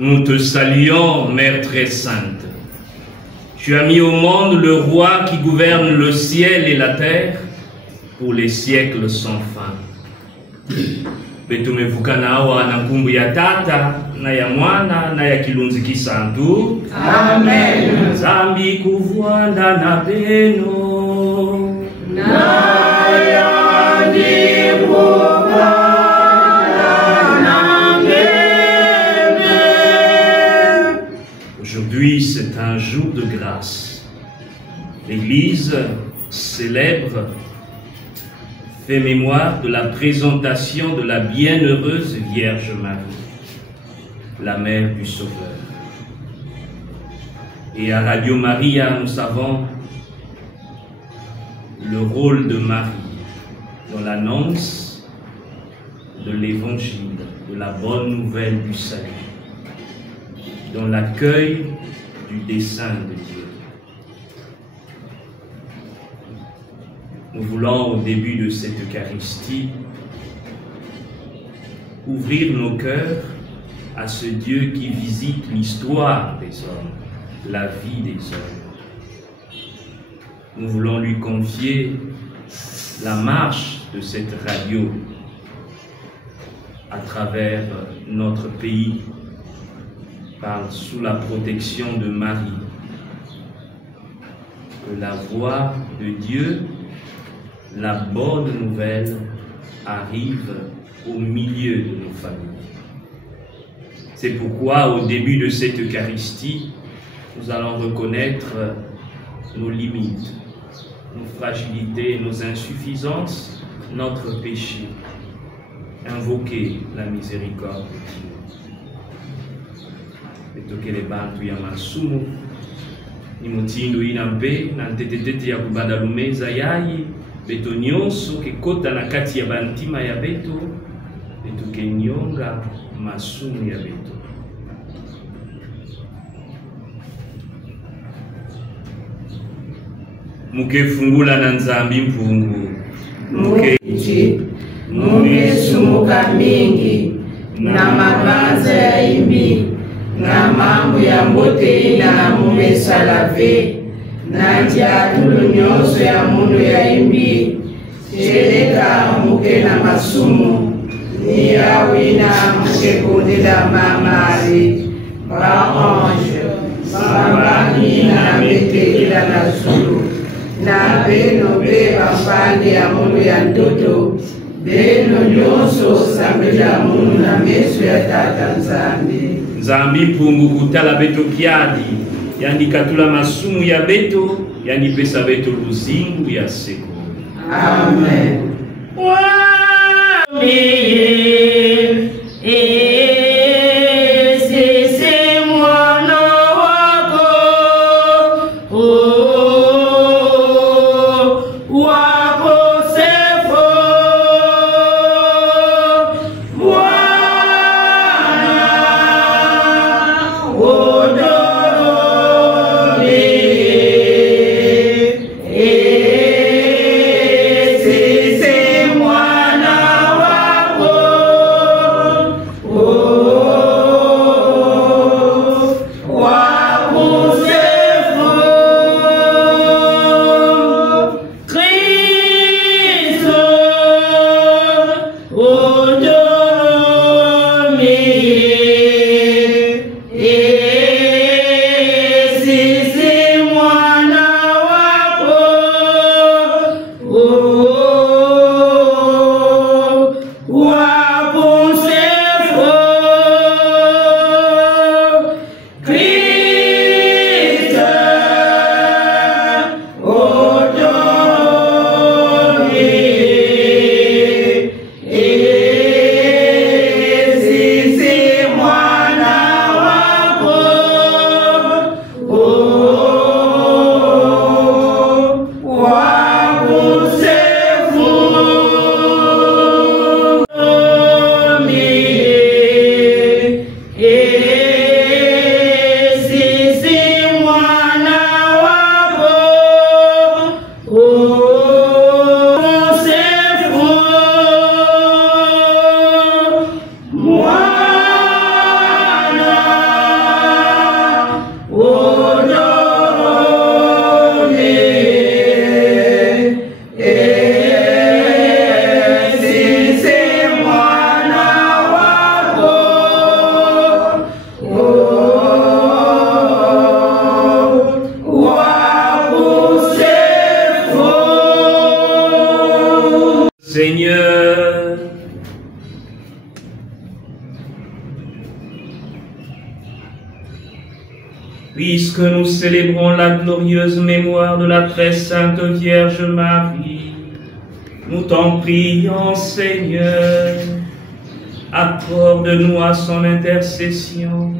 Nous te saluons, Mère très sainte. Tu as mis au monde le roi qui gouverne le ciel et la terre pour les siècles sans fin. Betumevuka nawa na nkumbu ya Tata na ya Mwana na ya Kilunzi Kisantu. Amen. Zambi kuvuanda na beno na ya ni kuvuanda na beno. Aujourd'hui, c'est un jour de grâce. L'Église célèbre, fait mémoire de la présentation de la bienheureuse Vierge Marie, la Mère du Sauveur. Et à Radio Maria, nous savons le rôle de Marie dans l'annonce de l'Évangile, de la bonne nouvelle du salut, dans l'accueil du dessein de Dieu. Nous voulons, au début de cette Eucharistie, ouvrir nos cœurs à ce Dieu qui visite l'histoire des hommes, la vie des hommes. Nous voulons lui confier la marche de cette radio à travers notre pays, sous la protection de Marie. Que la voix de Dieu, la bonne nouvelle, arrive au milieu de nos familles. C'est pourquoi, au début de cette Eucharistie, nous allons reconnaître nos limites, nos fragilités, nos insuffisances, notre péché. Invoquer la miséricorde de Dieu. Betokele bantu ya masumu, ni mutindo inambe, na ntetetete ya kubadalumeza yayi, beto nyonso kekota na kati ya bantima ya beto, beto kenyonga masumu ya beto. Muke fungula na nzambi mpungu, muke sumuka mingi, na mabanza ya imbi, na mambo ya mbote na mume salave, na diatulu nyonso ya mundu ya imbi, cheleka muke na masumu, ni awina muke kundila mamari, ba ange, babani na metekila na zulu, na beno be bafandi ya mundu ya ntoto, beno nyonso sambela mundu na meso ya Tata Nzambi. Nzambi mpungu kutala beto kiadi, yani katula masumu ya beto, yani pesa beto luzingu ya seko. Amen. Mwana wako puisque nous célébrons la glorieuse mémoire de la très sainte Vierge Marie, nous t'en prions, Seigneur, accorde-nous à son intercession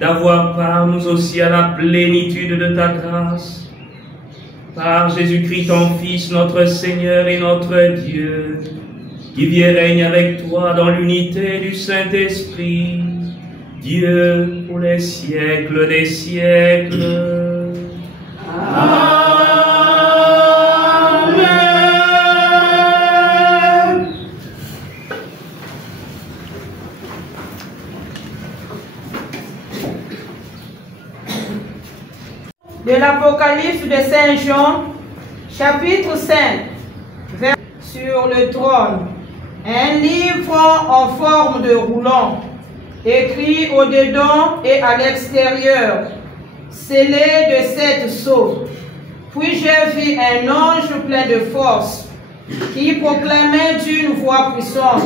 d'avoir part nous aussi à la plénitude de ta grâce. Par Jésus-Christ, ton Fils, notre Seigneur et notre Dieu, qui vit et règne avec toi dans l'unité du Saint-Esprit, Dieu pour les siècles des siècles. Amen. De l'Apocalypse de Saint Jean, chapitre 5, vers sur le trône, un livre en forme de roulant, écrit au-dedans et à l'extérieur, scellé de 7 sceaux. Puis j'ai vu un ange plein de force, qui proclamait d'une voix puissante: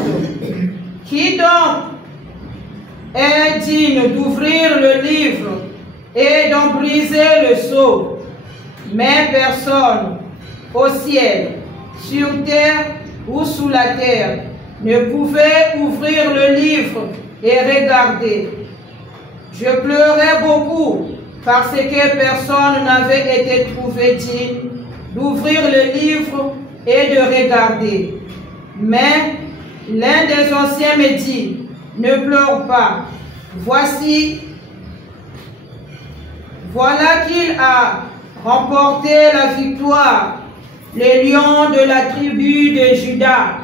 qui donc est digne d'ouvrir le livre et d'en briser le sceau? Mais personne, au ciel, sur terre ou sous la terre, ne pouvait ouvrir le livre et regarder. Je pleurais beaucoup parce que personne n'avait été trouvé digne d'ouvrir le livre et de regarder. Mais l'un des anciens me dit: ne pleure pas, voilà qu'il a remporté la victoire, le lion de la tribu de Juda,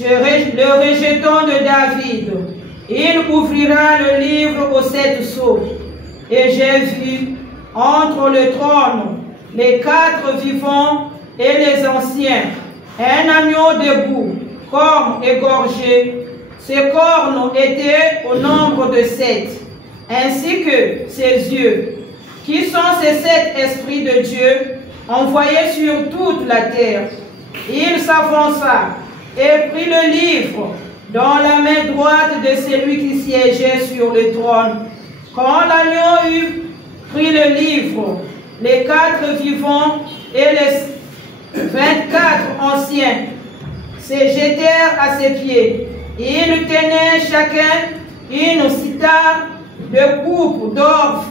le rejeton de David. Il ouvrira le livre aux 7 sceaux. Et j'ai vu entre le trône, les 4 vivants et les anciens, un agneau debout, cornes égorgées. Ses cornes étaient au nombre de 7, ainsi que ses yeux, qui sont ces 7 esprits de Dieu envoyés sur toute la terre. Il s'avança et prit le livre dans la main droite de celui qui siégeait sur le trône. Quand l'agneau eut pris le livre, les 4 vivants et les 24 anciens se jetèrent à ses pieds. Ils tenaient chacun une cithare de coupe d'or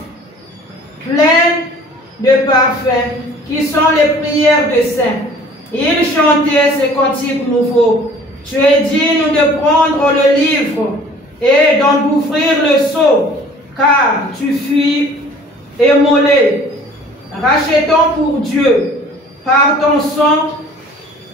pleine de parfums, qui sont les prières des saints. Ils chantaient ce cantique nouveau: tu es digne de prendre le livre et d'en ouvrir le sceau, car tu fus immolé, rachetant pour Dieu, par ton sang,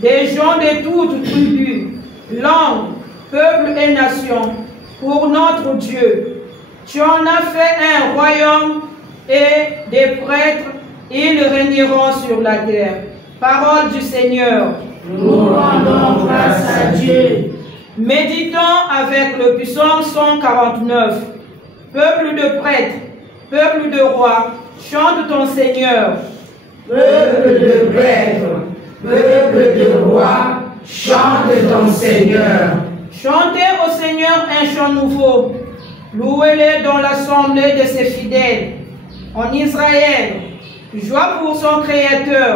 des gens de toutes tribus, langues, peuples et nations, pour notre Dieu. Tu en as fait un royaume et des prêtres, ils régneront sur la terre. Parole du Seigneur. Nous rendons grâce à Dieu. Méditons avec le psaume 149. Peuple de prêtres, peuple de rois, chante ton Seigneur. Peuple de prêtres, peuple de rois, chante ton Seigneur. Chantez au Seigneur un chant nouveau. Louez-le dans l'assemblée de ses fidèles. En Israël, joie pour son Créateur.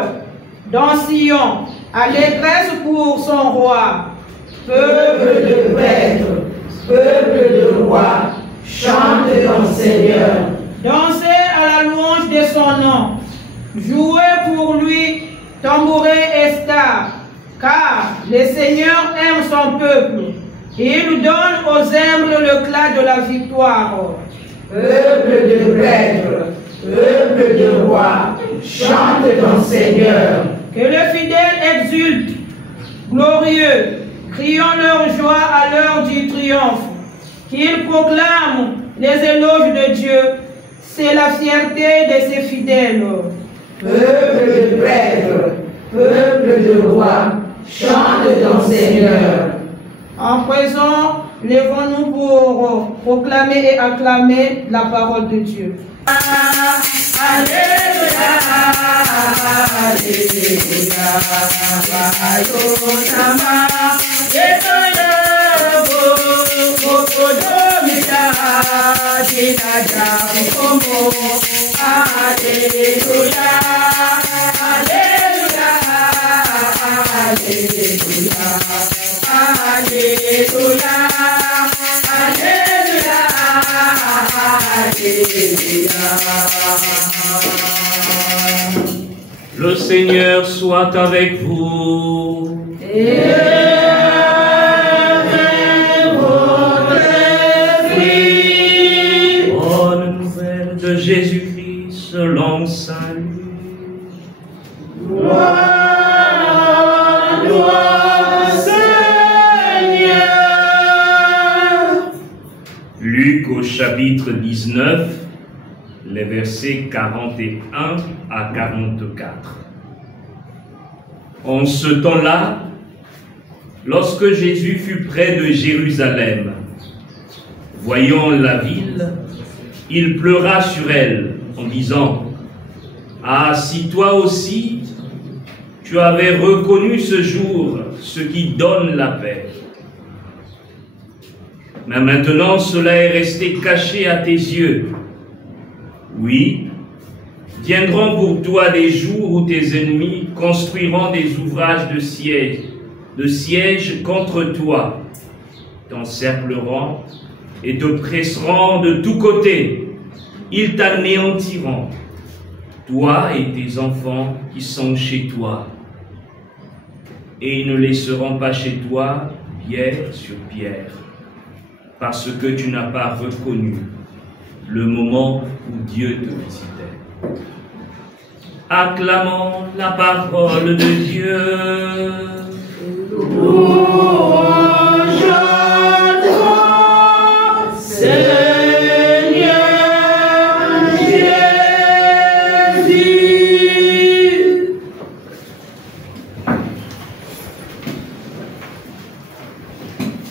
Dans Sion, allégresse pour son roi. Peuple de prêtres, peuple de rois, chante ton Seigneur. Dansez à la louange de son nom. Jouez pour lui, tambourets et stars. Car le Seigneur aime son peuple. Il donne aux humbles l'éclat de la victoire. Peuple de prêtres, peuple de rois, chante ton Seigneur. Que le fidèle exulte, glorieux, criant leur joie à l'heure du triomphe. Qu'ils proclament les éloges de Dieu, c'est la fierté de ses fidèles. Peuple de prêtres, peuple de rois, chante ton Seigneur. En présent, lèvons-nous pour proclamer et acclamer la parole de Dieu. Alléluia, Alléluia, Bayonama, Yetonabo, Mokodomita, Tinaja, Komo, Le Seigneur soit avec vous. Et avec votre esprit. Bonne nouvelle de Jésus-Christ selon Saint Luc. Gloire, gloire, Seigneur. Luc au chapitre 19, les versets 41 à 44. En ce temps-là, lorsque Jésus fut près de Jérusalem, voyant la ville, il pleura sur elle en disant, « Ah, si toi aussi, tu avais reconnu ce jour ce qui donne la paix. Mais maintenant cela est resté caché à tes yeux. Oui, viendront pour toi des jours où tes ennemis construiront des ouvrages de siège contre toi, t'encercleront et te presseront de tous côtés. Ils t'anéantiront, toi et tes enfants qui sont chez toi. Et ils ne laisseront pas chez toi pierre sur pierre, parce que tu n'as pas reconnu le moment où Dieu te visitait. Acclamons la parole de Dieu. Louange à toi, Seigneur Jésus.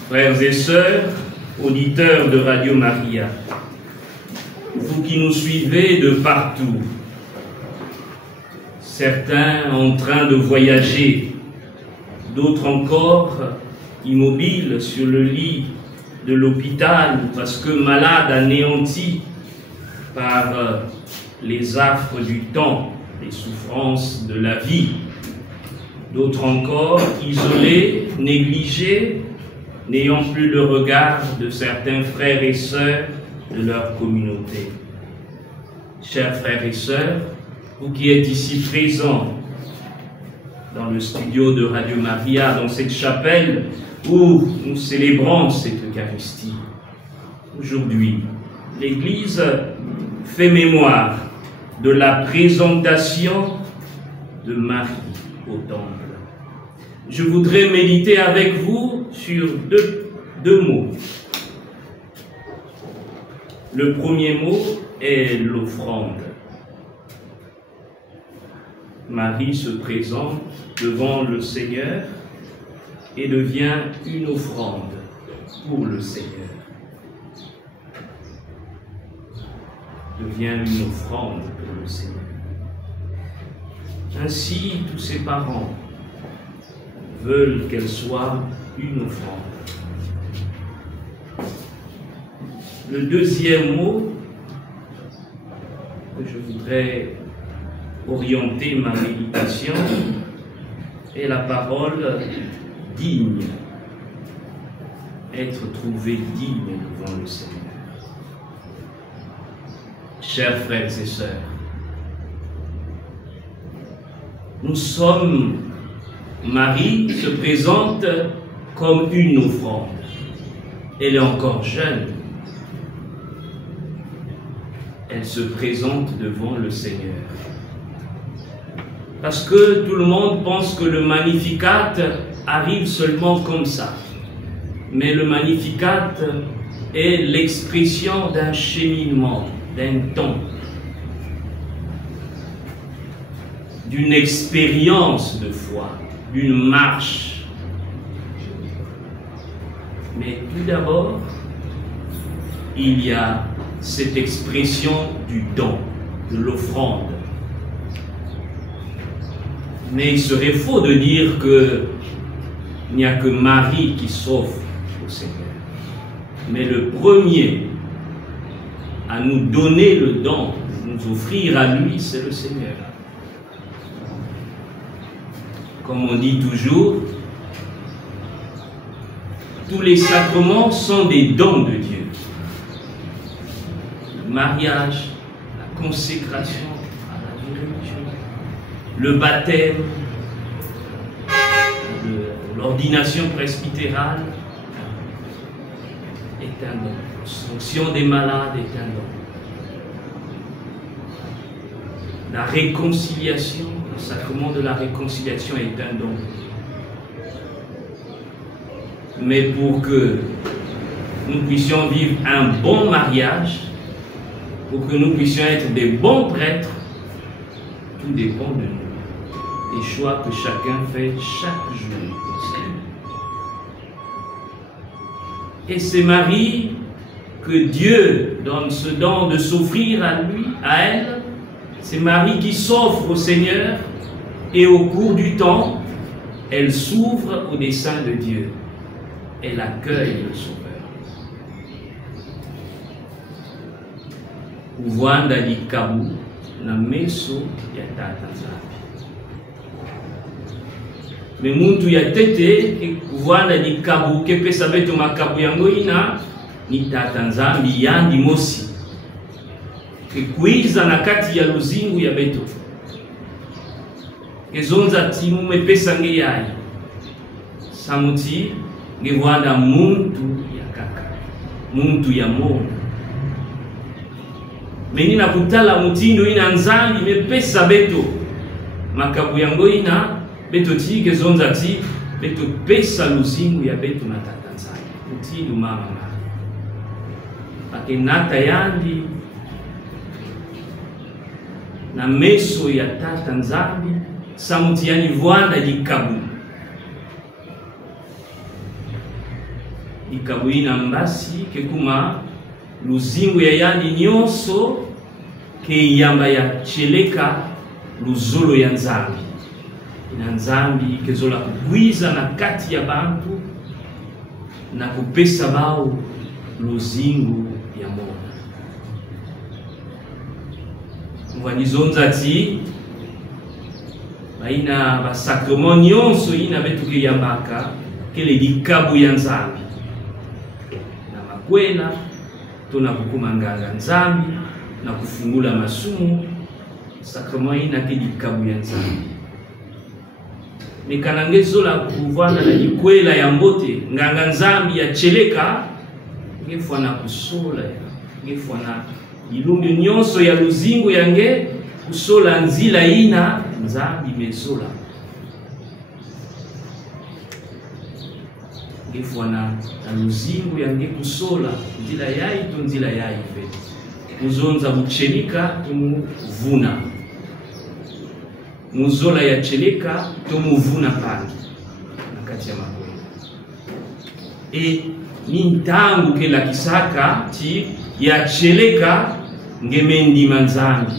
Frères et sœurs, auditeurs de Radio Maria, vous qui nous suivez de partout, certains en train de voyager, d'autres encore immobiles sur le lit de l'hôpital parce que malades, anéantis par les affres du temps, les souffrances de la vie, d'autres encore isolés, négligés, n'ayant plus le regard de certains frères et sœurs de leur communauté. Chers frères et sœurs, vous qui êtes ici présents dans le studio de Radio Maria, dans cette chapelle où nous célébrons cette Eucharistie, aujourd'hui, l'Église fait mémoire de la présentation de Marie au Temple. Je voudrais méditer avec vous sur deux mots. Le premier mot est l'offrande. Marie se présente devant le Seigneur et devient une offrande pour le Seigneur. Devient une offrande pour le Seigneur. Ainsi, tous ses parents veulent qu'elle soit une offrande. Le deuxième mot que je voudrais orienter ma méditation est la parole digne. Être trouvé digne devant le Seigneur. Chers frères et sœurs, nous sommes, Marie se présente comme une offrande. Elle est encore jeune. Elle se présente devant le Seigneur. Parce que tout le monde pense que le Magnificat arrive seulement comme ça. Mais le Magnificat est l'expression d'un cheminement, d'un temps, d'une expérience de foi, d'une marche. Mais tout d'abord, il y a cette expression du don, de l'offrande. Mais il serait faux de dire qu'il n'y a que Marie qui s'offre au Seigneur. Mais le premier à nous donner le don, nous offrir à lui, c'est le Seigneur. Comme on dit toujours, tous les sacrements sont des dons de Dieu. Le mariage, la consécration à la vie religieuse, le baptême, l'ordination presbytérale est un don. L'onction des malades est un don. La réconciliation, le sacrement de la réconciliation est un don. Mais pour que nous puissions vivre un bon mariage, pour que nous puissions être des bons prêtres, tout dépend de nous, des choix que chacun fait chaque jour. Et c'est Marie que Dieu donne ce don de s'offrir à lui, à elle. C'est Marie qui s'offre au Seigneur et au cours du temps, elle s'ouvre au dessein de Dieu. Elle accueille le Sauveur. Uvanda di kabu na meso ya tata nzambe. Me muntu ya tete uvanda di kabu kepesa beto makabu yango ina ni tata nzambe yandi mosi. Kekwiza na kati ya luzingu ya beto. Kezonza timu mepesa nge yayi. Samuti ngevanda muntu ya kaka. Muntu ya mono. Menina kutala mutindo ina nzambi mepesa beto. Makabu yango ina beto ti kezonza ti beto pesa luzingu ya beto na tata nzambi. Mutindo mama. Akenata yandi na meso ya tata nzambi samutiani vwanda dikabu ina mbasi kekuma luzingu ya yandi nyonso ke yamba ya cheleka luzolo ya nzambi ina nzambi kezola kugwiza na kati ya bantu na kupesa bao luzingu ya mona. Mwanizonza ti baina ba sacrement nyonso ina betuke yambaka kele dikabu ya nzambi na makwela tuna kukuma nganga nzambi na kufungula masumu sacrement ina ke dikabu ya nzambi mekanangezo la kuvana na dikwela ya mbote nganga nzambi ya cheleka ngefwa na kusola ngefwa na ilumbi nyonso ya luzingo yange kusola nzila ina nzambi mesola ngefwa na luzingo yange kusola nzila yayi to nzila yayi fe muzonza muchelika tumuvuna muzola ya chelika tumuvuna pangi nakati ya makwela e ni ntangu ke la kisaka ti ya cheleka ngeme ndima nzambi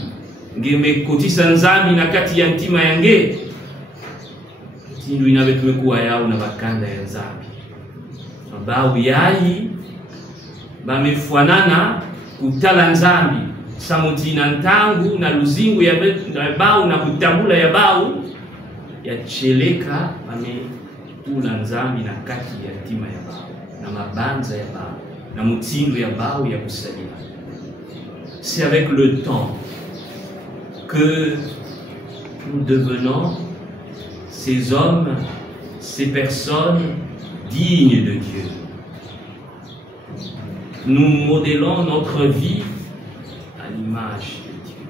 ngeme kotisa nzambi na kati ya ntima yange tindu inabe tumekuwa yao na bakanda ya nzambi mabau yayi bamefuanana kutala nzambi samutina ntangu na luzingu ya bau na kutabula ya bau ya cheleka bametula nzambi na kati ya ntima ya bau na mabanza ya bau na mutindo ya bau ya kusalia. C'est avec le temps que nous devenons ces hommes, ces personnes dignes de Dieu. Nous modélons notre vie à l'image de Dieu.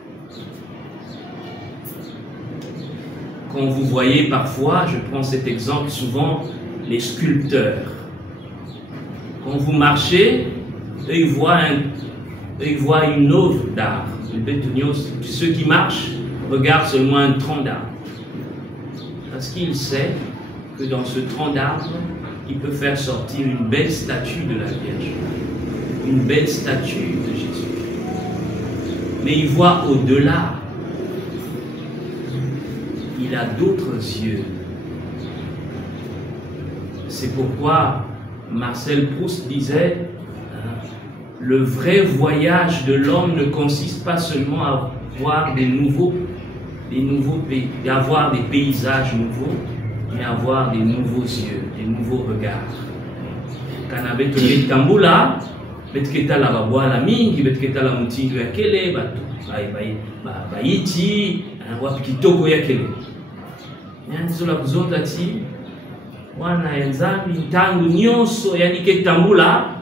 Quand vous voyez parfois, je prends cet exemple souvent, les sculpteurs. Quand vous marchez, eux ils voient une œuvre d'art. Ceux qui marchent regardent seulement un tronc d'arbre. Parce qu'il sait que dans ce tronc d'arbre, il peut faire sortir une belle statue de la Vierge. Une belle statue de Jésus. Mais il voit au-delà. Il a d'autres yeux. C'est pourquoi Marcel Proust disait le vrai voyage de l'homme ne consiste pas seulement à voir des nouveaux pays, à avoir des paysages nouveaux, mais à avoir des nouveaux yeux, des nouveaux regards. Kana beto tambula, betketa la babwala mingi, betketa la mutindo ya kele, baiti, wapi kitoko ya kele. Nyanzo la kuzonda ti, wana ya nzambi, ntangu nyonso, yani ke tambula,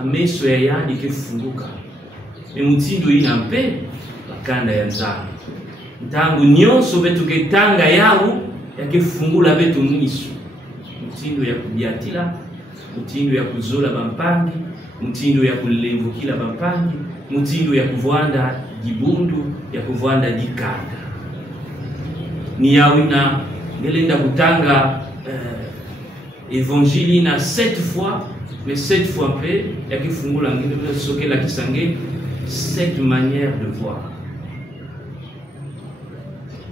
ameso ya yani ke funguka. Mutindo ina mpe, bakanda ya nzambi. Ntangu nyonso betu ke tanga yao, ya ke fungula betu mwisu. Mutindo ya kubiatila, mutindo ya kuzola bampangi, mutindo ya kulembukila bampangi, mutindo ya kuvwanda dibundu, ya kuvwanda dikanda. Ni yawina ngelenda kutanga évangile na 7 fois, mais 7 fois pe ya kifungula ngine soke la kisange 7 manières de voir.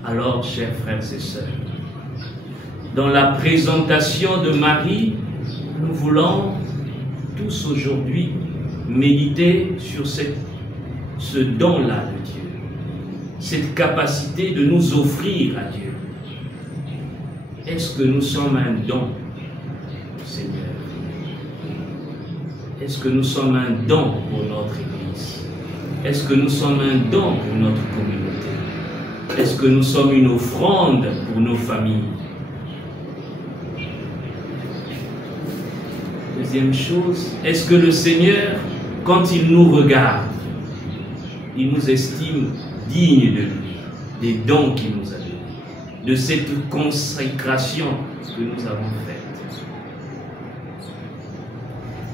Alors, chers frères et sœurs, dans la présentation de Marie, nous voulons tous aujourd'hui méditer sur ce don-là de Dieu, cette capacité de nous offrir à Dieu. Est-ce que nous sommes un don, Seigneur? Est-ce que nous sommes un don pour notre Église? Est-ce que nous sommes un don pour notre communauté? Est-ce que nous sommes une offrande pour nos familles? Deuxième chose, est-ce que le Seigneur, quand il nous regarde, il nous estime dignes de lui, des dons qu'il nous a donnés, de cette consécration que nous avons faite?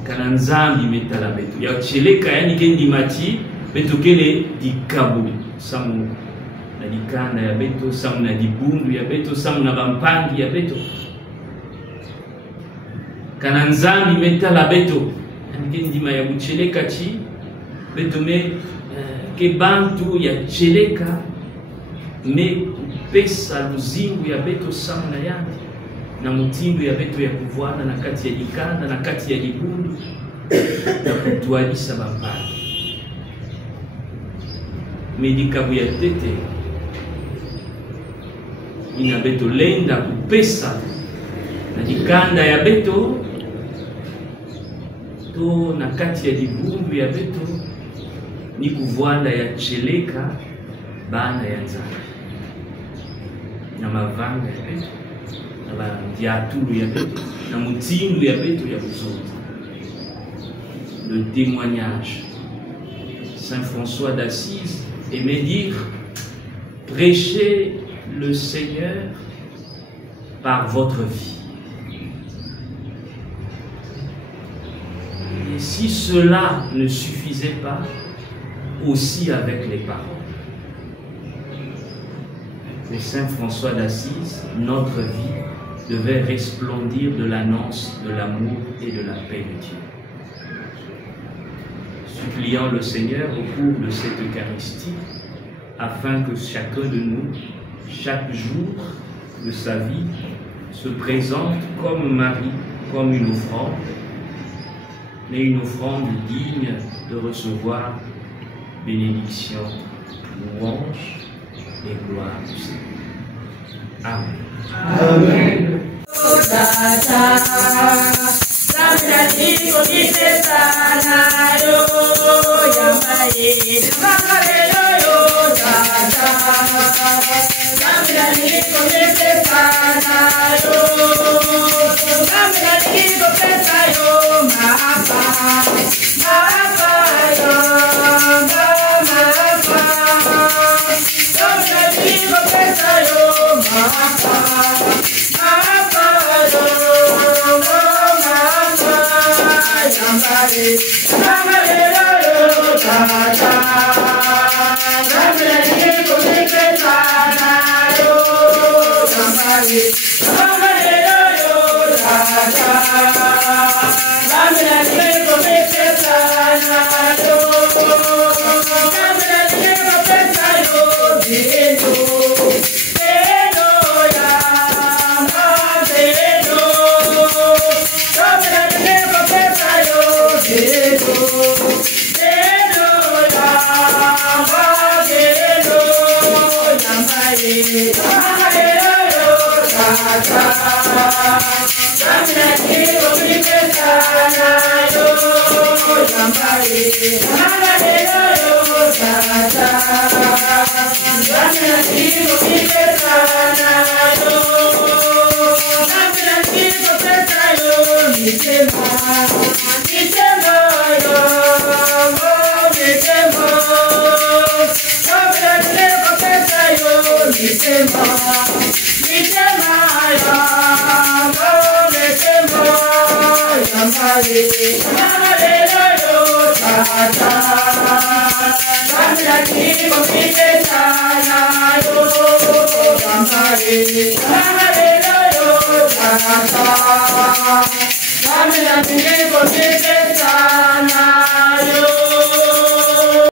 Kananzambi metala betu ya cheleka yani kendi mati betu kele dikabu samu na dikanda ya betu, samu na dibundu ya betu, samu na bampangi ya betu. Kananzambi metala betu yani kendi ma ya bucheleka chi betu me ke bantu ya cheleka me pesa luzingu ya betu samu na yandi na mutindo ya betu ya kuvwana na kati ya dikanda na kati ya dibundu na kutualisa bambani medikabu ya tete ina beto lenda kupesa na dikanda ya beto to na kati ya dibundu ya beto ni kuvwanda ya cheleka bana ya nzambi na mavanga ya beto na diatulu ya beto na mutindo ya beto ya kuzoza. Le témoignage. Saint François d'Assise aimait dire: prêchez le Seigneur par votre vie. Et si cela ne suffisait pas, aussi avec les paroles. Mais Saint François d'Assise, notre vie devait resplendir de l'annonce de l'amour et de la paix de Dieu. Suppliant le Seigneur au cours de cette Eucharistie, afin que chacun de nous, chaque jour de sa vie, se présente comme Marie, comme une offrande, mais une offrande digne de recevoir bénédiction, louange et gloire du Seigneur. Amen. Amen. Oh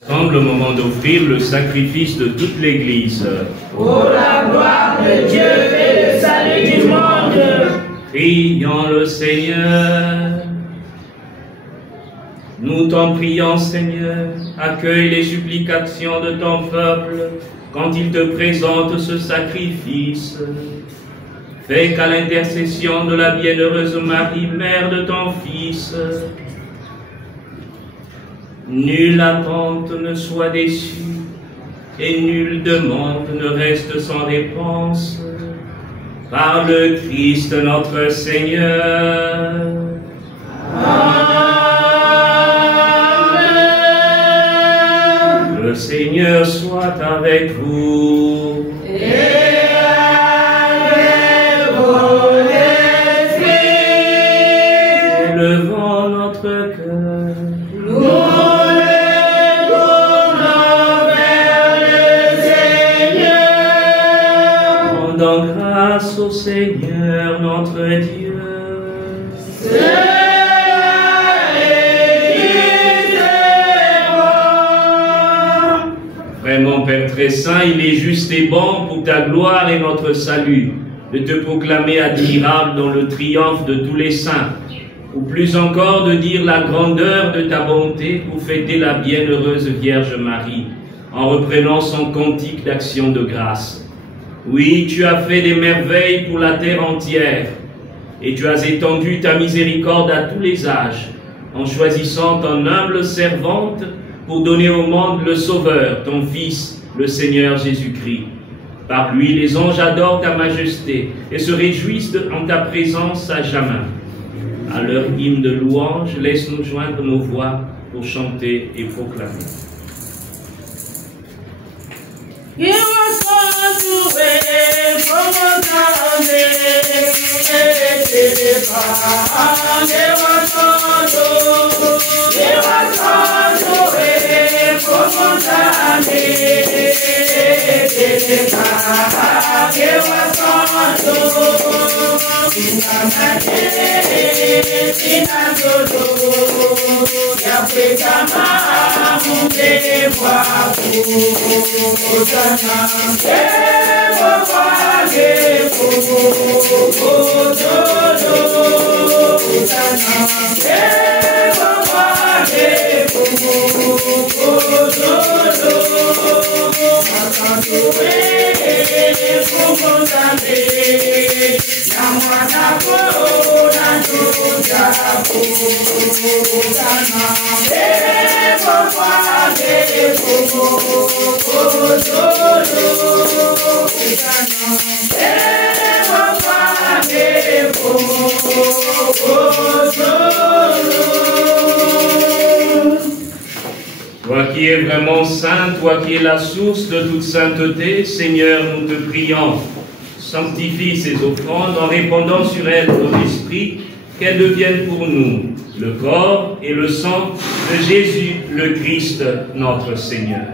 Semble le moment d'offrir le sacrifice de toute l'Église. Pour la gloire de Dieu et le salut du monde. Prions le Seigneur. Nous t'en prions, Seigneur, accueille les supplications de ton peuple quand il te présente ce sacrifice. Fais qu'à l'intercession de la bienheureuse Marie, mère de ton Fils, nulle attente ne soit déçue et nulle demande ne reste sans réponse. Par le Christ notre Seigneur. Amen. Le Seigneur soit avec vous. Et avec vos esprits. Élevons notre cœur. Nous le tournons vers le Seigneur. Rendons grâce au Seigneur notre Dieu. Vraiment, Père très saint, il est juste et bon pour ta gloire et notre salut de te proclamer admirable dans le triomphe de tous les saints, ou plus encore de dire la grandeur de ta bonté pour fêter la bienheureuse Vierge Marie, en reprenant son cantique d'action de grâce. Oui, tu as fait des merveilles pour la terre entière, et tu as étendu ta miséricorde à tous les âges, en choisissant ton humble servante pour donner au monde le Sauveur, ton Fils, le Seigneur Jésus-Christ. Par lui, les anges adorent ta majesté et se réjouissent en ta présence à jamais. À leur hymne de louange, laisse-nous joindre nos voix pour chanter et proclamer. Toi qui es vraiment saint, toi qui es la source de toute sainteté, Seigneur, nous te prions. Sanctifie ces offrandes en répandant sur elles ton esprit, qu'elles deviennent pour nous le corps et le sang de Jésus, le Christ, notre Seigneur.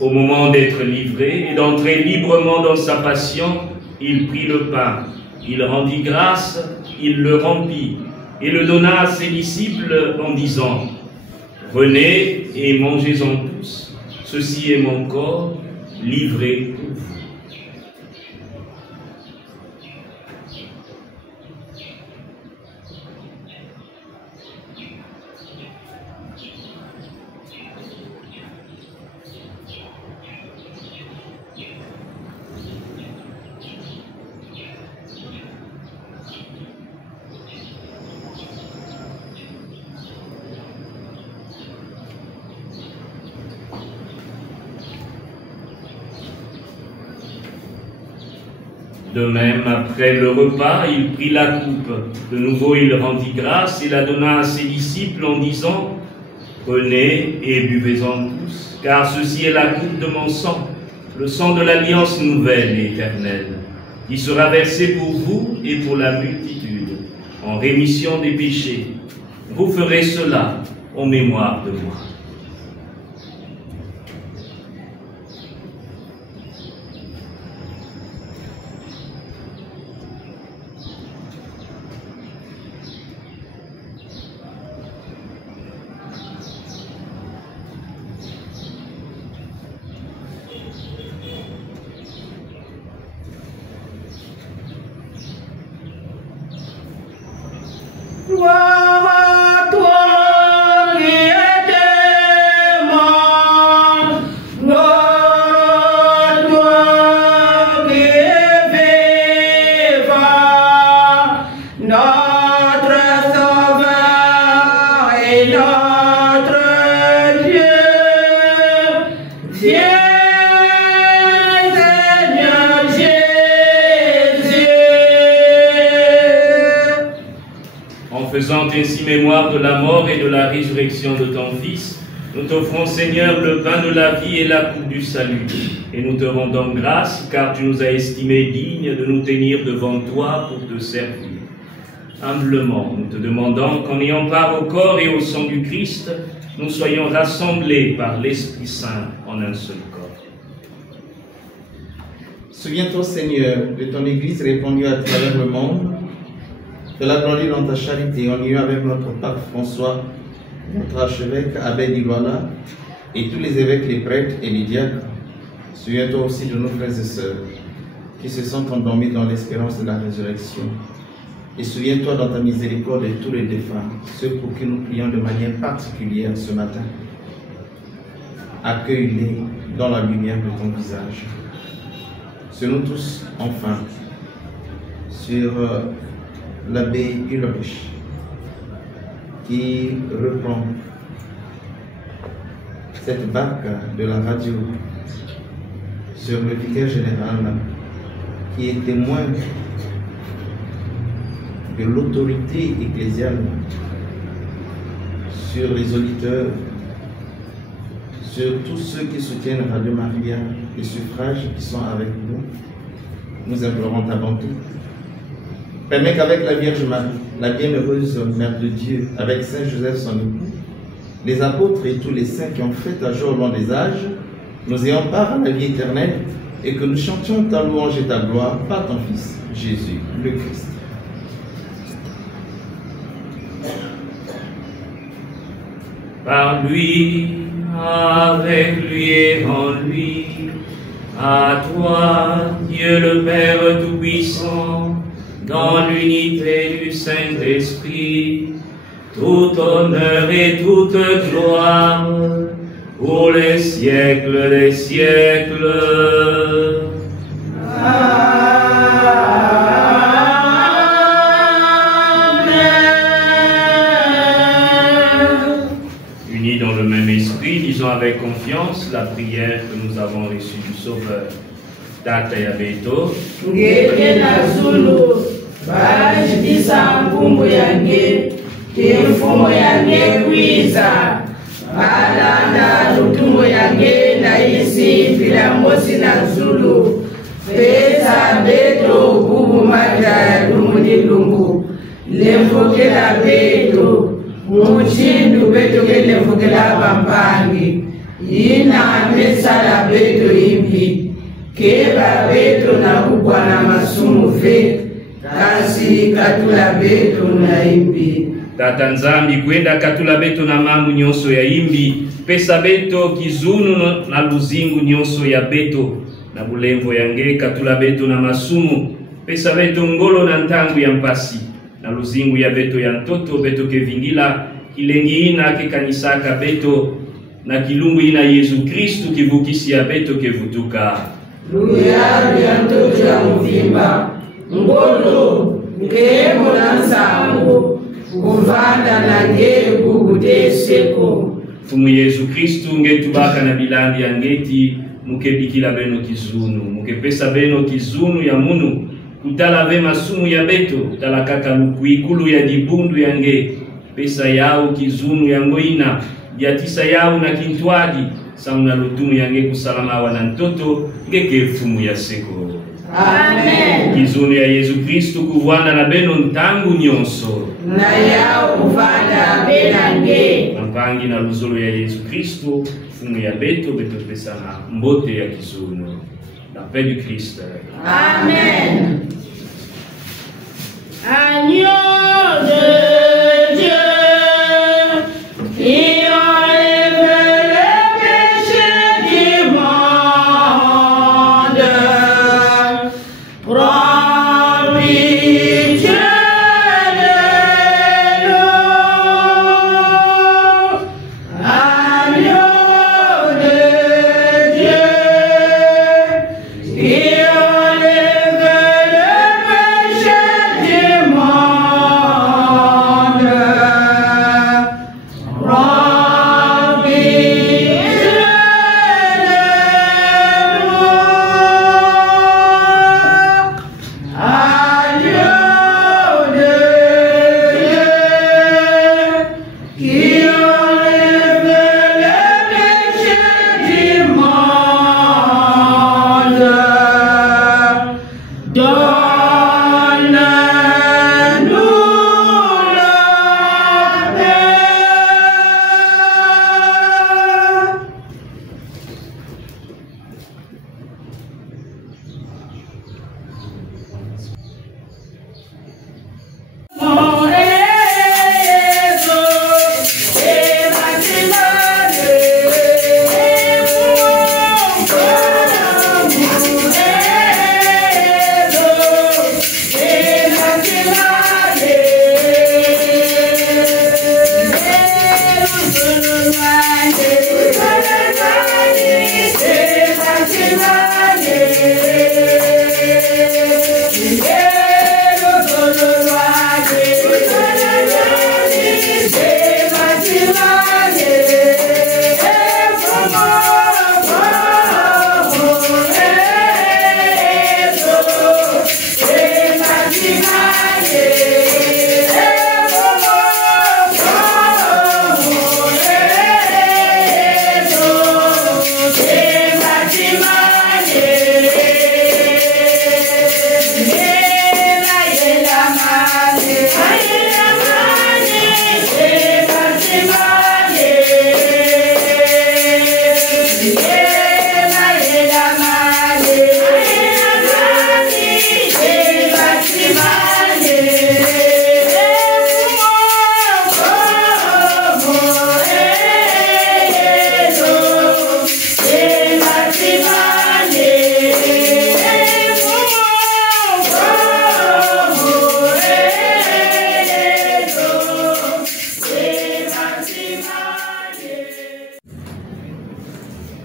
Au moment d'être livré et d'entrer librement dans sa passion, il prit le pain, il rendit grâce, il le rompit et le donna à ses disciples en disant: « Prenez et mangez-en tous, ceci est mon corps livré pour vous. » De même, après le repas, il prit la coupe. De nouveau, il rendit grâce et la donna à ses disciples en disant, « Prenez et buvez-en tous, car ceci est la coupe de mon sang, le sang de l'alliance nouvelle et éternelle, qui sera versé pour vous et pour la multitude, en rémission des péchés. Vous ferez cela en mémoire de moi. » Faisant ainsi mémoire de la mort et de la résurrection de ton Fils, nous t'offrons, Seigneur, le pain de la vie et la coupe du salut. Et nous te rendons grâce, car tu nous as estimés dignes de nous tenir devant toi pour te servir. Humblement, nous te demandons qu'en ayant part au corps et au sang du Christ, nous soyons rassemblés par l'Esprit Saint en un seul corps. Souviens-toi, Seigneur, de ton Église répandue à travers le monde, de la grandir dans ta charité en union avec notre pape François, notre archevêque Abbé d'Iloala et tous les évêques, les prêtres et les diacres. Souviens-toi aussi de nos frères et sœurs qui se sont endormis dans l'espérance de la résurrection. Et souviens-toi dans ta miséricorde de tous les défunts, ceux pour qui nous prions de manière particulière ce matin. Accueille-les dans la lumière de ton visage. Sur nous tous, enfin, sur l'abbé Ulrich, qui reprend cette barque de la radio, sur le vicaire général, qui est témoin de l'autorité ecclésiale, sur les auditeurs, sur tous ceux qui soutiennent Radio Maria, les suffrages qui sont avec nous. Nous implorons ta bonté. Permets qu'avec la Vierge Marie, la bienheureuse Mère de Dieu, avec Saint Joseph son époux, les apôtres et tous les saints qui ont fait ta joie au long des âges, nous ayons part à la vie éternelle et que nous chantions ta louange et ta gloire par ton Fils, Jésus, le Christ. Par lui, avec lui et en lui, à toi, Dieu le Père Tout-Puissant, dans l'unité du Saint-Esprit, tout honneur et toute gloire, pour les siècles des siècles. Unis dans le même esprit, disons avec confiance la prière que nous avons reçue du Sauveur. Tata ya beto ngeke na zulu bajibisa mpungu yange timfumo yange kwiza balanda lutumbo yange na isi filamosi na zulu pesa beto kubumata lumudilungu lemvokela beto muchindu beto kelemvokela bampangi ina mesala beto imbi keba beto na kubwana masumu fe kasi katula beto na imbi. Tata Nzambi kwenda katula beto na mamu nyonso ya imbi, pesa beto kizunu na luzingu nyonso ya beto, na bulemvo yange katula beto na masumu, pesa beto ngolo na ntangu ya mpasi, na luzingu ya beto ya ntoto beto kevingila, kilengi ina kekanisaka beto, na kilumbu ina Yesu Kristu kivukisi ya beto kevutuka. Luya ya ntoto ya mvimba, ngolo, ngemo na nsangu, kuvanda na nge gugude seko. Fumu Yesu Kristu ngetubaka na bilandi ya ngeti, mukebikila beno kizunu, mukepesa beno kizunu ya munu, kutalave masumu ya beto talakaka lukuikulu ya dibundu yange pesa yao kizunu yango ina yatisa yao na kintwadi samuna lutumu yange kusalama wana ntoto ngeke fumu ya seko. Amen. Kizunu ya Yesu Kristu kuvwana na beno ntangu nyonso na yao kuvanda benange mampangi na luzolo ya Yesu Kristu fumu ya beto pesa na mbote ya kizunu. La paix du Christ. Amen. Agneau de Dieu, qui enlève le péché du monde, prends pitié de nous. Agneau de Dieu, qui enlève le péché du monde, prends pitié de nous. Agneau de Dieu, qui enlève le péché du monde, donne-nous la paix. Mon réseau est vaccinné, mon réseau est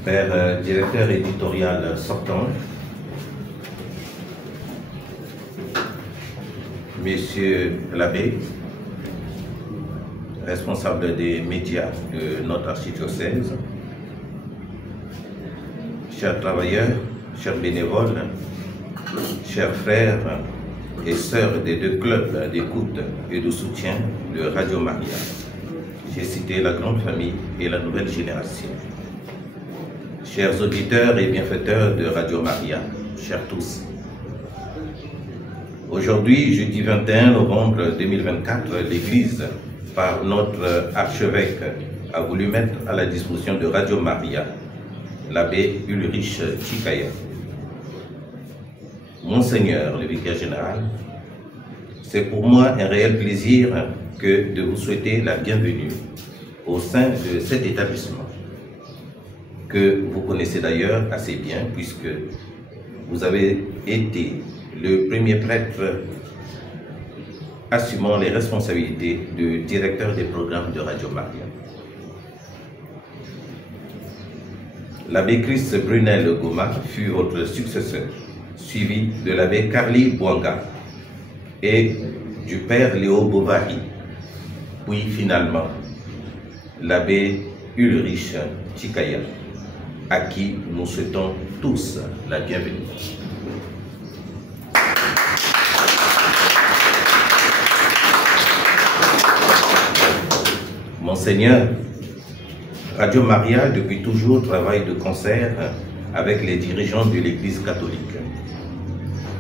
Père directeur éditorial sortant, Monsieur l'abbé, responsable des médias de notre archidiocèse, chers travailleurs, chers bénévoles, chers frères et sœurs des deux clubs d'écoute et de soutien de Radio Maria. J'ai cité la grande famille et la nouvelle génération. Chers auditeurs et bienfaiteurs de Radio Maria, chers tous. Aujourd'hui, jeudi 21 novembre 2024, l'Église, par notre archevêque, a voulu mettre à la disposition de Radio Maria l'abbé Ulrich Chikaya. Monseigneur le vicaire général, c'est pour moi un réel plaisir que de vous souhaiter la bienvenue au sein de cet établissement, que vous connaissez d'ailleurs assez bien, puisque vous avez été le premier prêtre assumant les responsabilités de directeur des programmes de Radio Maria. L'abbé Christ Brunel Goma fut votre successeur, suivi de l'abbé Carly Bouanga et du père Léo Bovary, puis finalement l'abbé Ulrich Chikaya, à qui nous souhaitons tous la bienvenue. Monseigneur, Radio Maria depuis toujours travaille de concert avec les dirigeants de l'Église catholique.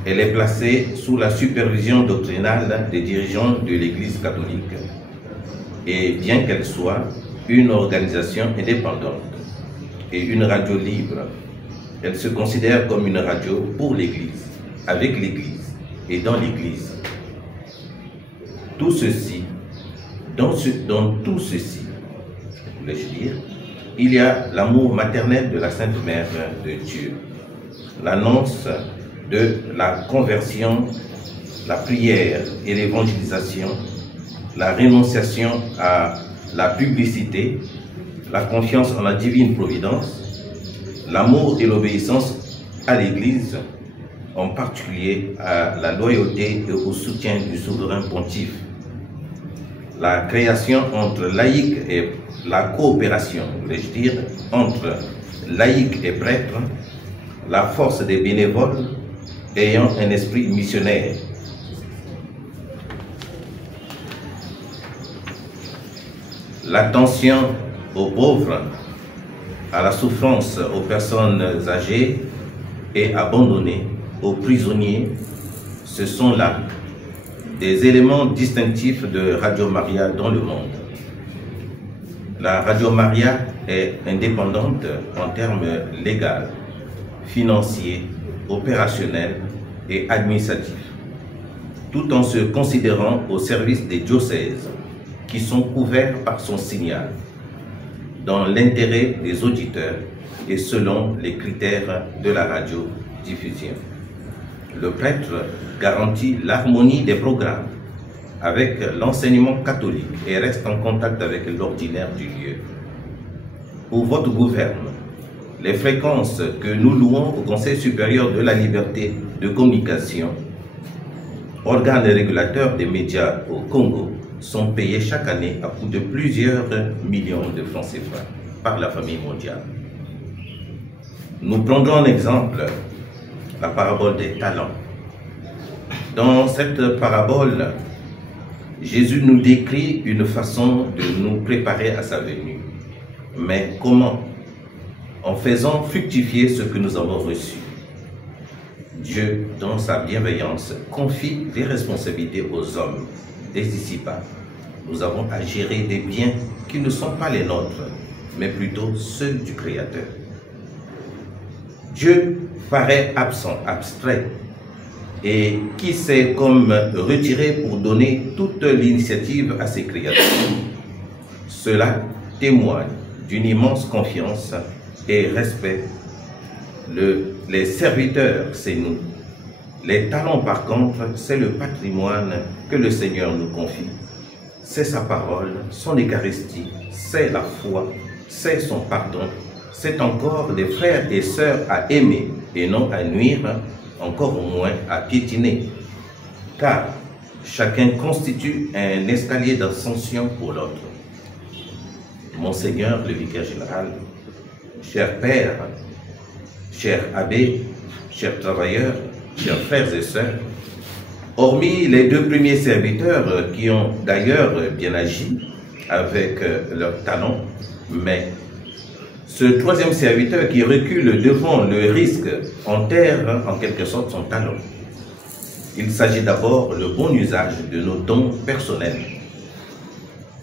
Elle est placée sous la supervision doctrinale des dirigeants de l'Église catholique. Et bien qu'elle soit une organisation indépendante et une radio libre, elle se considère comme une radio pour l'Église, avec l'Église et dans l'Église. Tout ceci, dans tout ceci, voulais-je dire, il y a l'amour maternel de la Sainte Mère de Dieu, l'annonce de la conversion, la prière et l'évangélisation, la rénonciation à la publicité, la confiance en la divine providence, l'amour et l'obéissance à l'Église, en particulier à la loyauté et au soutien du souverain pontife, la création entre laïcs et la coopération, voulais-je dire, entre laïcs et prêtres, la force des bénévoles ayant un esprit missionnaire. L'attention aux pauvres, à la souffrance aux personnes âgées et abandonnées, aux prisonniers, ce sont là des éléments distinctifs de Radio Maria dans le monde. La Radio Maria est indépendante en termes légaux, financiers, opérationnels et administratifs, tout en se considérant au service des diocèses qui sont couverts par son signal, dans l'intérêt des auditeurs et selon les critères de la radiodiffusion. Le prêtre garantit l'harmonie des programmes avec l'enseignement catholique et reste en contact avec l'ordinaire du lieu. Pour votre gouverne, les fréquences que nous louons au Conseil supérieur de la liberté de communication, organe régulateur des médias au Congo, sont payées chaque année à coût de plusieurs millions de francs CFA par la famille mondiale. Nous prendrons en exemple la parabole des talents. Dans cette parabole, Jésus nous décrit une façon de nous préparer à sa venue. Mais comment? En faisant fructifier ce que nous avons reçu. Dieu, dans sa bienveillance, confie des responsabilités aux hommes des ici-bas. Nous avons à gérer des biens qui ne sont pas les nôtres, mais plutôt ceux du Créateur. Dieu paraît absent, abstrait, et qui s'est comme retiré pour donner toute l'initiative à ses créatures. Cela témoigne d'une immense confiance et respect. Les serviteurs, c'est nous. Les talents, par contre, c'est le patrimoine que le Seigneur nous confie. C'est sa parole, son Eucharistie, c'est la foi, c'est son pardon. C'est encore des frères et sœurs à aimer et non à nuire, encore moins à piétiner. Car chacun constitue un escalier d'ascension pour l'autre. Monseigneur le vicaire général, chers pères, chers abbés, chers travailleurs, chers frères et sœurs, hormis les deux premiers serviteurs qui ont d'ailleurs bien agi avec leur talent, mais ce troisième serviteur qui recule devant le risque enterre en quelque sorte son talent. Il s'agit d'abord le bon usage de nos dons personnels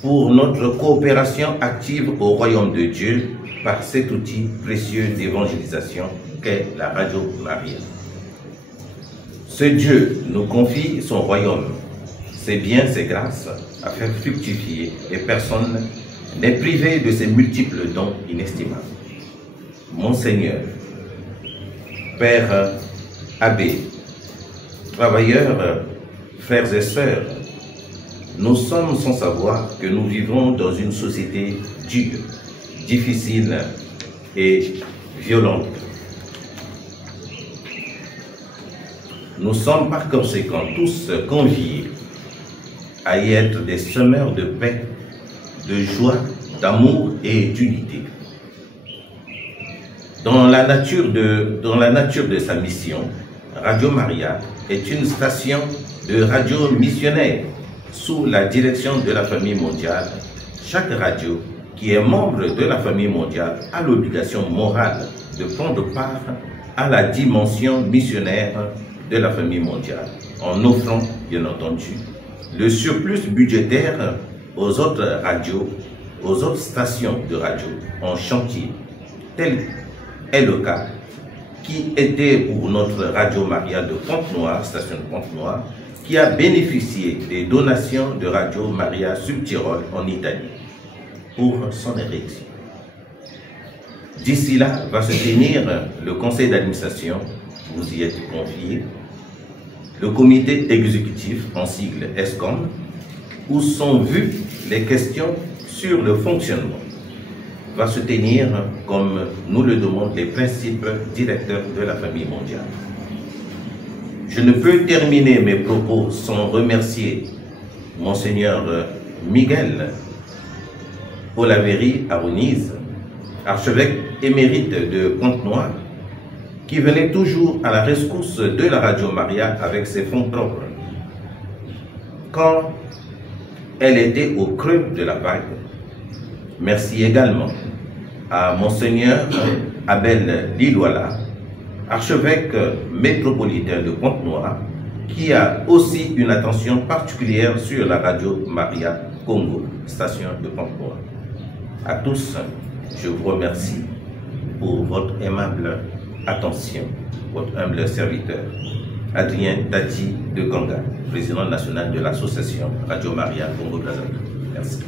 pour notre coopération active au royaume de Dieu par cet outil précieux d'évangélisation qu'est la Radio Maria. Ce Dieu nous confie son royaume, ses biens, ses grâces, à faire fructifier et personne n'est privé de ses multiples dons inestimables. Monseigneur, Père, Abbé, travailleurs, frères et sœurs, nous sommes sans savoir que nous vivons dans une société dure, difficile et violente. Nous sommes par conséquent tous conviés à y être des semeurs de paix, de joie, d'amour et d'unité. Dans la nature de sa mission, Radio Maria est une station de radio missionnaire sous la direction de la famille mondiale, chaque radio qui est membre de la famille mondiale a l'obligation morale de prendre part à la dimension missionnaire de la famille mondiale, en offrant, bien entendu, le surplus budgétaire aux autres radios, aux autres stations de radio en chantier, tel est le cas qui était pour notre Radio Maria de Pointe-Noire, station de Pointe-Noire, qui a bénéficié des donations de Radio Maria Sud-Tyrol en Italie pour son érection. D'ici là va se tenir le conseil d'administration, vous y êtes confié, le comité exécutif en sigle ESCOM, où sont vues les questions sur le fonctionnement. Va se tenir, comme nous le demandent les principes directeurs de la famille mondiale. Je ne peux terminer mes propos sans remercier Monseigneur Miguel Olavery Aroniz, archevêque émérite de Pointe-Noire, qui venait toujours à la rescousse de la Radio Maria avec ses fonds propres. Quand elle était au creux de la vague, merci également à Monseigneur Abel Lilwala, archevêque métropolitain de Pointe-Noire, qui a aussi une attention particulière sur la Radio Maria Congo, station de Pointe-Noire. À tous, je vous remercie pour votre aimable attention, votre humble serviteur, Adrien Tati de Ganga, président national de l'association Radio Maria Congo-Brazzaville. Merci.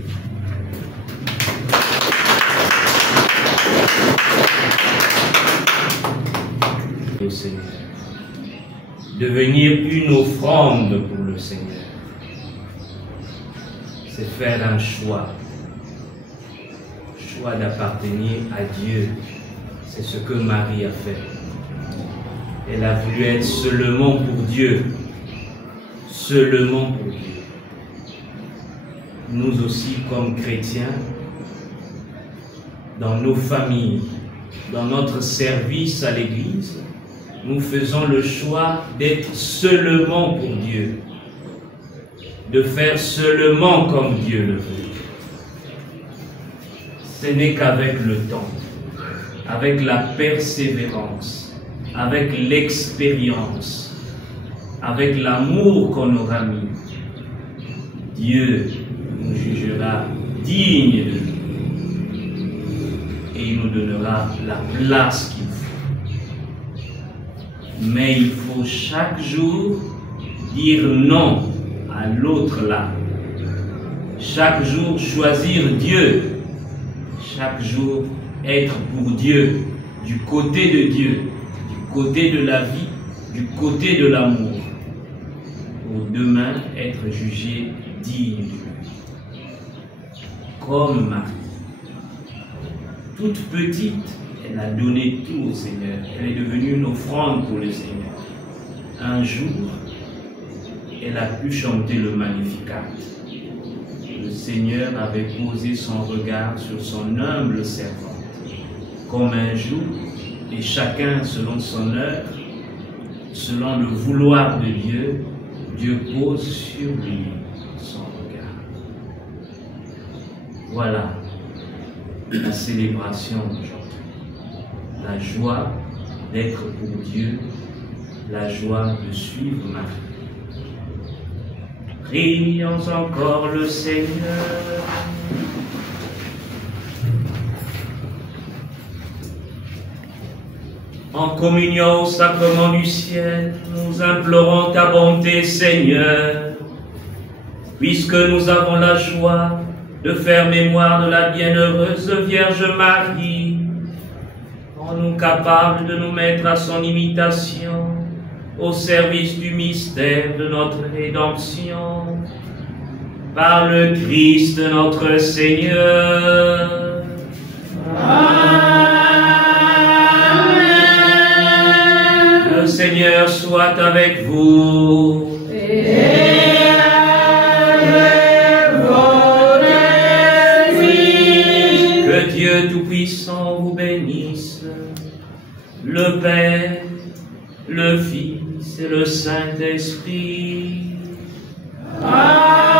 Au Seigneur, devenir une offrande pour le Seigneur, c'est faire un choix d'appartenir à Dieu. C'est ce que Marie a fait. Elle a voulu être seulement pour Dieu, seulement pour Dieu. Nous aussi, comme chrétiens, dans nos familles, dans notre service à l'Église, nous faisons le choix d'être seulement pour Dieu, de faire seulement comme Dieu le veut. Ce n'est qu'avec le temps, avec la persévérance, avec l'expérience, avec l'amour qu'on aura mis, Dieu nous jugera dignes de lui et il nous donnera la place qu'il faut. Mais il faut chaque jour dire non à l'autre là. Chaque jour choisir Dieu. Chaque jour être pour Dieu, du côté de Dieu, du côté de la vie, du côté de l'amour, pour demain être jugé digne de lui. Comme Marie, toute petite, elle a donné tout au Seigneur. Elle est devenue une offrande pour le Seigneur. Un jour, elle a pu chanter le Magnificat. Le Seigneur avait posé son regard sur son humble servante. Comme un jour, et chacun selon son heure, selon le vouloir de Dieu, Dieu pose sur lui son regard. Voilà la célébration d'aujourd'hui. La joie d'être pour Dieu, la joie de suivre Marie. Prions encore le Seigneur. En communion au sacrement du ciel, nous implorons ta bonté, Seigneur, puisque nous avons la joie de faire mémoire de la bienheureuse Vierge Marie, rends-nous capables de nous mettre à son imitation, au service du mystère de notre rédemption, par le Christ notre Seigneur. Amen. Le Seigneur soit avec vous. Et avec votre esprit. Que Dieu Tout-Puissant vous bénisse, le Père, le Fils et le Saint-Esprit. Amen.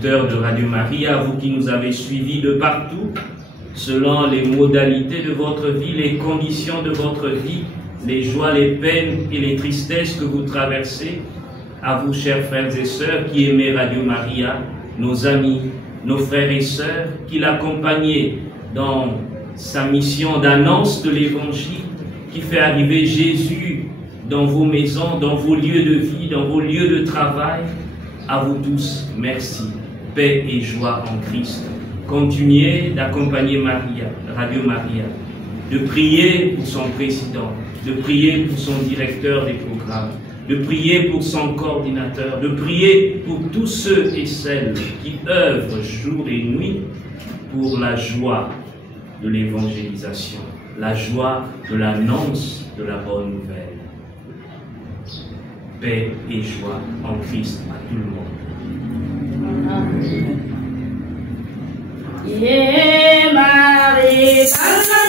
auditeurs de Radio Maria, vous qui nous avez suivis de partout, selon les modalités de votre vie, les conditions de votre vie, les joies, les peines et les tristesses que vous traversez, à vous, chers frères et sœurs qui aimez Radio Maria, nos amis, nos frères et sœurs qui l'accompagnaient dans sa mission d'annonce de l'Évangile, qui fait arriver Jésus dans vos maisons, dans vos lieux de vie, dans vos lieux de travail. À vous tous, merci, paix et joie en Christ. Continuez d'accompagner Maria, Radio Maria, de prier pour son président, de prier pour son directeur des programmes, de prier pour son coordinateur, de prier pour tous ceux et celles qui œuvrent jour et nuit pour la joie de l'évangélisation, la joie de l'annonce de la bonne nouvelle. Paix et joie en Christ à tout le monde. Yeah, Marie, Marie,